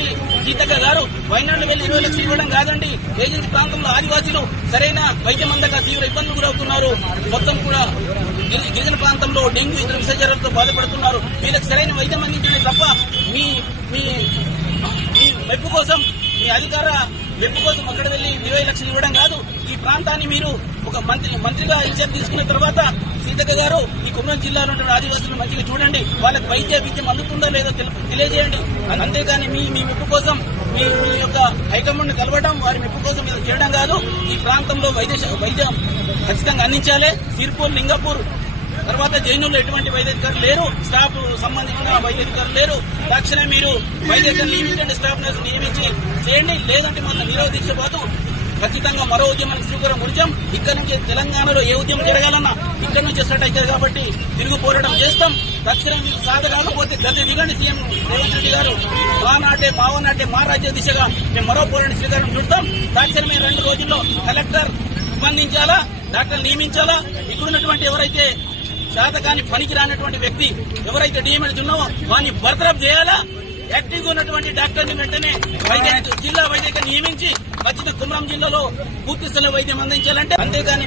కాబట్టి సీతక్క గారు వైనాడు వెళ్లి 20 లక్షలు ఇవ్వడం కాదండి. ఏజెన్సీ ప్రాంతంలో ఆదివాసీలు సరైన వైద్యం అందక తీవ్ర ఇబ్బందులు గురవుతున్నారు. మొత్తం కూడా గిరిజన ప్రాంతంలో డెంగ్యూ ఇతర విషజ్వరాలతో బాధపడుతున్నారు. వీళ్ళకి సరైన వైద్యం అందించడం తప్ప మీ మెప్పు కోసం, మీ అధికార మెప్పు కోసం అక్కడ వెళ్లి 20 లక్షలు ఇవ్వడం కాదు. ఈ ప్రాంతాన్ని మీరు ఒక మంత్రిగా ఇన్ఛార్జ్ తీసుకున్న తర్వాత సీతక్క గారు ఈ కుమ్రం జిల్లాలో ఉన్న ఆదివాసులను మంచిగా చూడండి. వాళ్ళకి విద్యం అందుతుందో లేదో తెలియజేయండి. అంతేగాని మీ మెప్పు కోసం మీ యొక్క హైకమాండ్ కలవడం, వారి మెప్పు కోసం ఇది చేయడం కాదు. ఈ ప్రాంతంలో వైద్యం ఖచ్చితంగా అందించాలి. సిర్పూర్, లింగపూర్ తర్వాత జైనుల్లో ఎటువంటి వైద్యాధికారులు లేరు, స్టాఫ్ సంబంధించిన వైద్యాధికారులు లేరు. తక్షణమే మీరు వైద్యాధికారులు నియమించండి, స్టాఫ్ నర్సు నియమించి చేయండి. లేదంటే మన నిరోధ దీక్ష పోతూ ఖచ్చితంగా మరో ఉద్యమానికి శ్రీకారం చుడతాం. ఇక్కడ నుంచి తెలంగాణలో ఏ ఉద్యమం జరగాలన్నా ఇక్కడ నుంచి స్టార్ట్ అవుతుంది కాబట్టి తిరుగు పోరాటం చేస్తాం. తక్షణం మీకు సాధ కాకపోతే గద్దె దిగండి. సీఎం రేవంత్ రెడ్డి గారు మావనాటే మా రాజ్య దిశగా మేము మరో పోరాటం శ్రీకారం చుడతాం. తక్షణమే 2 రోజుల్లో కలెక్టర్ స్పందించాలా, డాక్టర్లు నియమించాలా. ఇక్కడున్నటువంటి ఎవరైతే శాతకాన్ని పనికి రానటువంటి వ్యక్తి ఎవరైతే డిఎంఎడ్ ఉన్నావో వారిని బర్తరఫ్ చేయాలా. యాక్టివ్ గా ఉన్నటువంటి డాక్టర్ని వెంటనే జిల్లా వైద్యక నియమించి ఖచ్చితంగా కుమ్రం జిల్లాలో పూర్తి స్థాయి వైద్యం అందించాలంటే. అంతేగాని